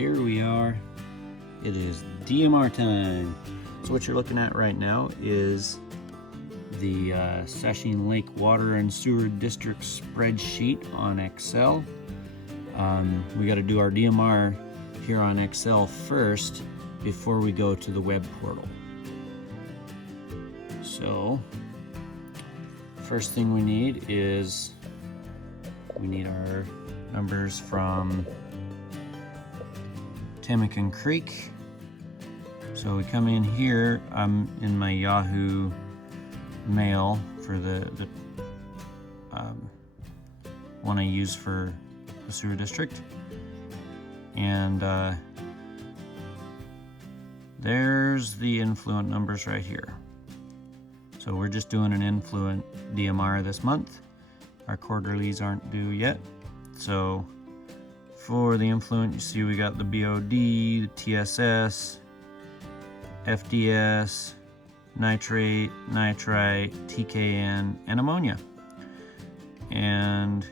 here we are. It is DMR time. So what you're looking at right now is the Sasheen Lake Water and Sewer District spreadsheet on Excel. We got to do our DMR here on Excel first before we go to the web portal. So first thing we need is our numbers from Timken Creek. So we come in here. I'm in my Yahoo Mail for the one I use for the sewer district, and there's the influent numbers right here. So we're just doing an influent DMR this month. Our quarterlies aren't due yet. So for the influent, you see we got the BOD, the TSS, FDS, nitrate, nitrite, TKN, and ammonia. And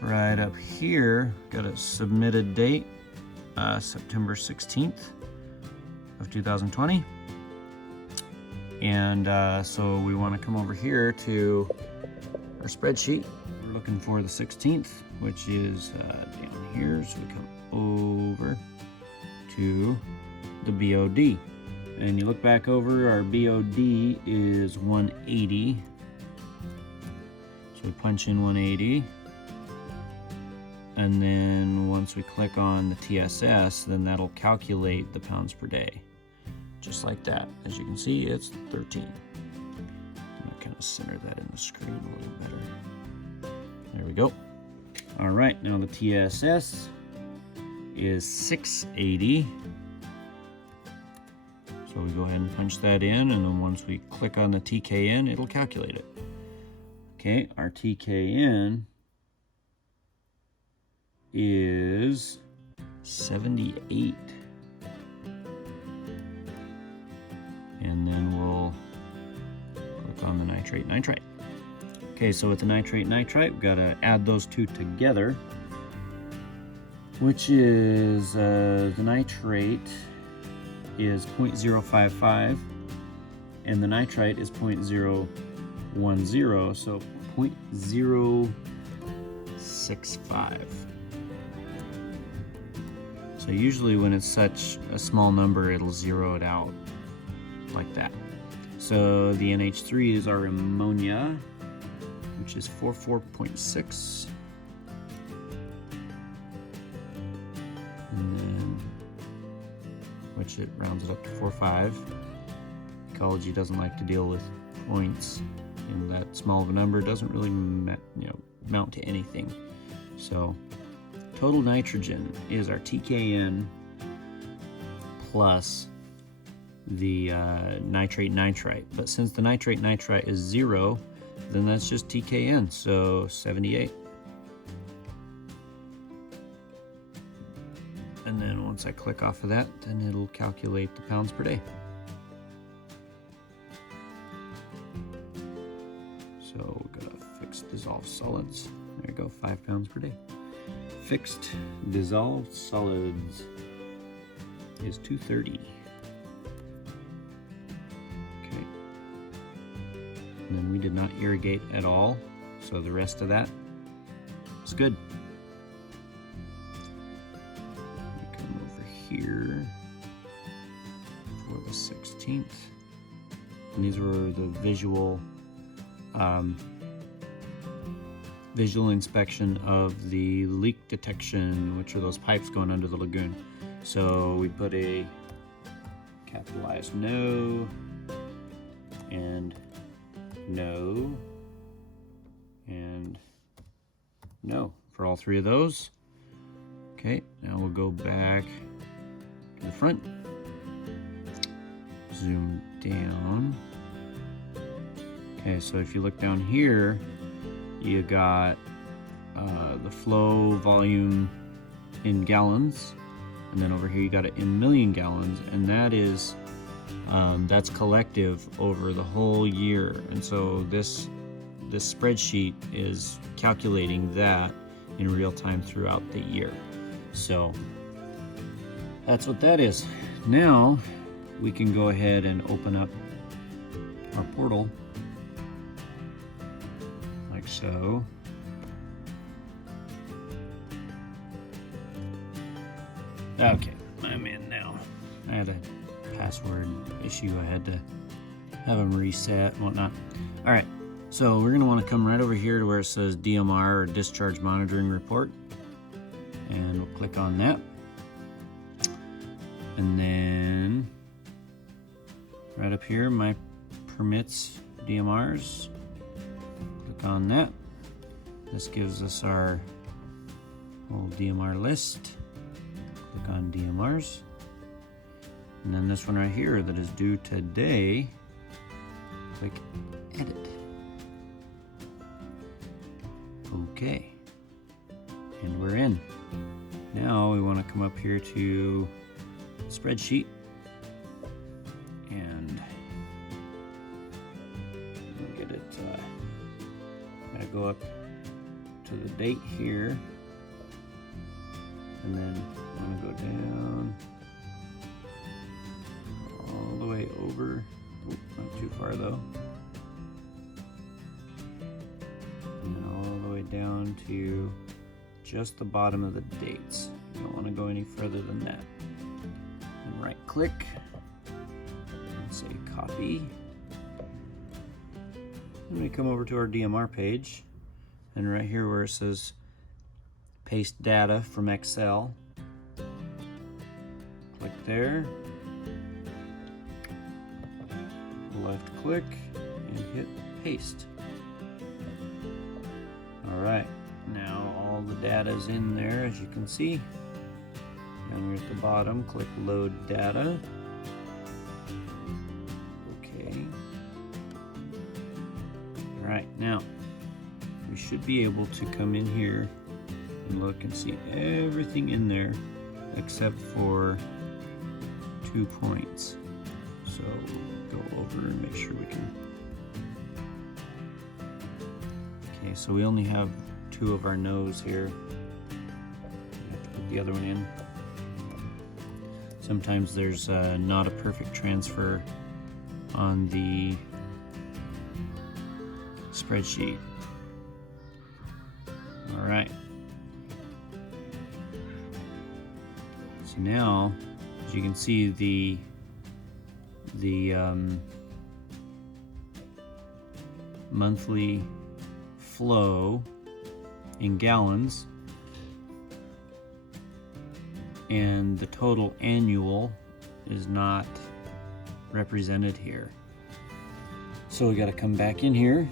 right up here, got a submitted date, September 16th of 2020. And so we want to come over here to our spreadsheet. We're looking for the 16th, which is down here. So we come over to the BOD. And you look back over, our BOD is 180. So we punch in 180. And then once we click on the TSS, then that'll calculate the pounds per day. Just like that. As you can see, it's 13. I'm gonna kind of center that in the screen a little better. There we go. All right, now the TSS is 680. So we go ahead and punch that in, and then once we click on the TKN, it'll calculate it. Okay, our TKN is 78. And then we'll click on the nitrate, nitrite. Okay, so with the nitrate, nitrite, we've got to add those two together, which is the nitrate is 0.055 and the nitrite is 0.010, so 0.065. So usually when it's such a small number, it'll zero it out like that. So the NH3 is our ammonia, which is 44.6. And then, which it rounds it up to 4.5. Ecology doesn't like to deal with points, and that small of a number doesn't really amount to anything. So total nitrogen is our TKN plus the nitrate, nitrite. But since the nitrate, nitrite is 0, then that's just TKN, so 78. And then once I click off of that, then it'll calculate the pounds per day. So we've got a fixed dissolved solids. There you go, 5 pounds per day. Fixed dissolved solids is 230. Okay. And then we did not irrigate at all, so the rest of that is good. Here for the 16th, and these were the visual inspection of the leak detection, which are those pipes going under the lagoon. So we put a capitalized no and no and no for all 3 of those. Okay, now we'll go back to the front, zoom down. Okay, so if you look down here, you got the flow volume in gallons, and then over here you got it in million gallons, and that is that's collective over the whole year. And so this spreadsheet is calculating that in real time throughout the year. So that's what that is. Now we can go ahead and open up our portal like so. Okay, I'm in now. I had a password issue. I had to have them reset and whatnot. All right, so we're gonna wanna come right over here to where it says DMR, or Discharge Monitoring Report. And we'll click on that. And then right up here, my permits DMRs. Click on that. This gives us our whole DMR list. Click on DMRs. And then this one right here that is due today, click edit. Okay. And we're in. Now we want to come up here to spreadsheet and we'll get it. Gotta go up to the date here, and then I'm gonna go down all the way over. Oh, not too far though. And then all the way down to just the bottom of the dates. You don't want to go any further than that. And right click and say copy. Then we come over to our DMR page, and right here where it says paste data from Excel, click there, left click and hit paste. All right, now all the data is in there, as you can see. And we're at the bottom, click load data. Okay. All right, now we should be able to come in here and look and see everything in there except for 2 points. So we'll go over and make sure we can. Okay, so we only have 2 of our no's here. We have to put the other one in. Sometimes there's not a perfect transfer on the spreadsheet. All right. So now, as you can see, the monthly flow in gallons and the total annual is not represented here. So we got to come back in here.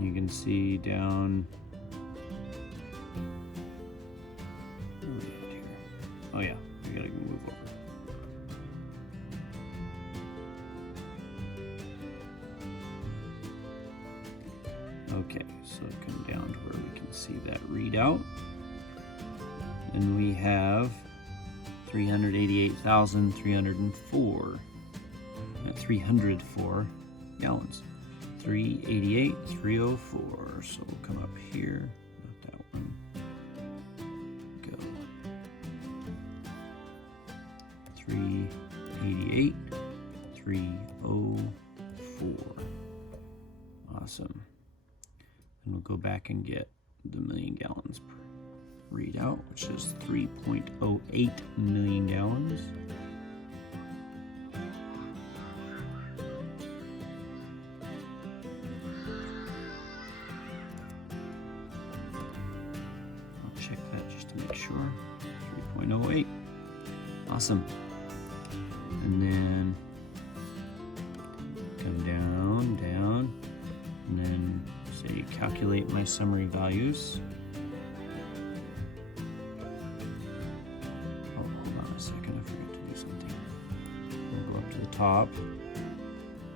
You can see down. Oh yeah, we gotta move over. Okay, so come down to where we can see that readout. And we have 388,304 at 304 gallons. 388,304. So we'll come up here, not that one. Go. 388,304. Awesome. And we'll go back and get the million gallons per readout, which is 3.08 million gallons. I'll check that just to make sure. 3.08. Awesome. And then come down, and then say calculate my summary values. Oh, hold on a second, I forgot to do something. We'll go up to the top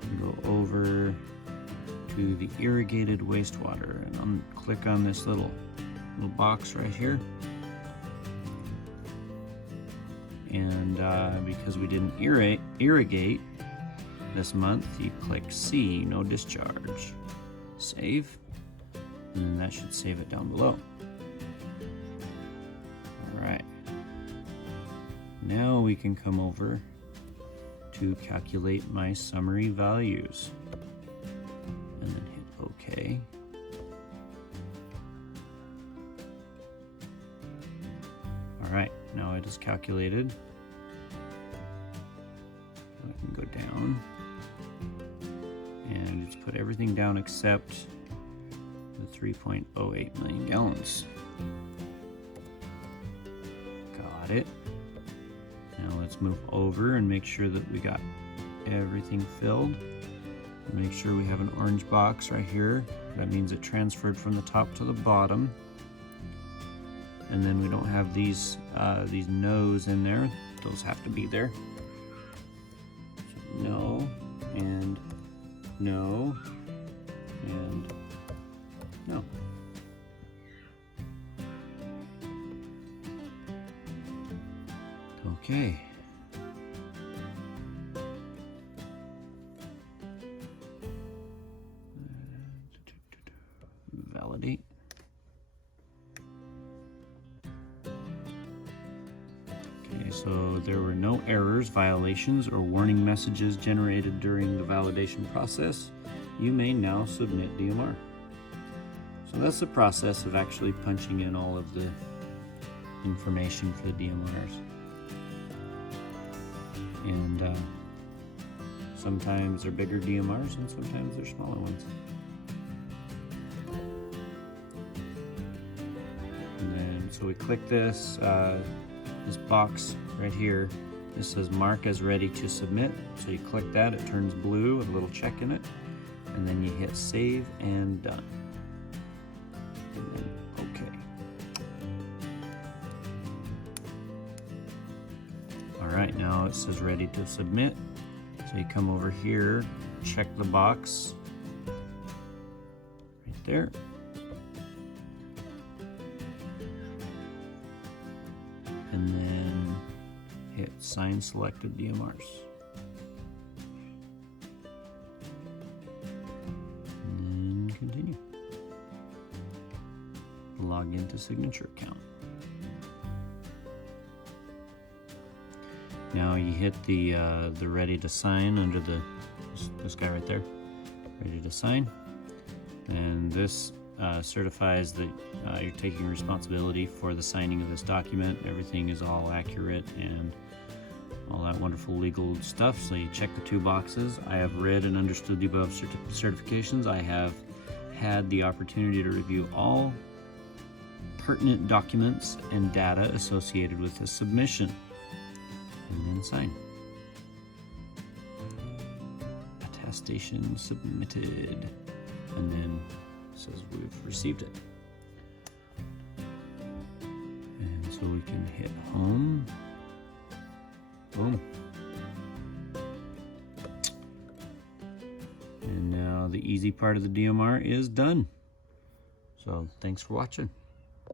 and go over to the irrigated wastewater, and click on this little box right here. And because we didn't irrigate this month, you click C, no discharge. Save, and then that should save it down below. now we can come over to calculate my summary values and then hit OK. All right, now it is calculated. So I can go down and just put everything down except the 3.08 million gallons. Got it. Now let's move over and make sure that we got everything filled. Make sure we have an orange box right here. That means it transferred from the top to the bottom. And then we don't have these no's in there. Those have to be there. So no, and no, and no. Okay. Validate. Okay, so there were no errors, violations, or warning messages generated during the validation process. You may now submit DMR. So that's the process of actually punching in all of the information for the DMRs. And sometimes they're bigger DMRs and sometimes they're smaller ones. And then, so we click this box right here. This says mark as ready to submit. So you click that, it turns blue with a little check in it. And then you hit save and done. And then OK. All right, now it says ready to submit. So you come over here, check the box right there. And then hit sign selected DMRs. And then continue. Log into signature account. Now you hit the ready to sign under this guy right there, ready to sign, and this certifies that you're taking responsibility for the signing of this document. Everything is all accurate and all that wonderful legal stuff. So you check the two boxes. I have read and understood the above certifications. I have had the opportunity to review all pertinent documents and data associated with the submission. And then sign. Attestation submitted. And then it says we've received it. And so we can hit home. Boom. And now the easy part of the DMR is done. So thanks for watching.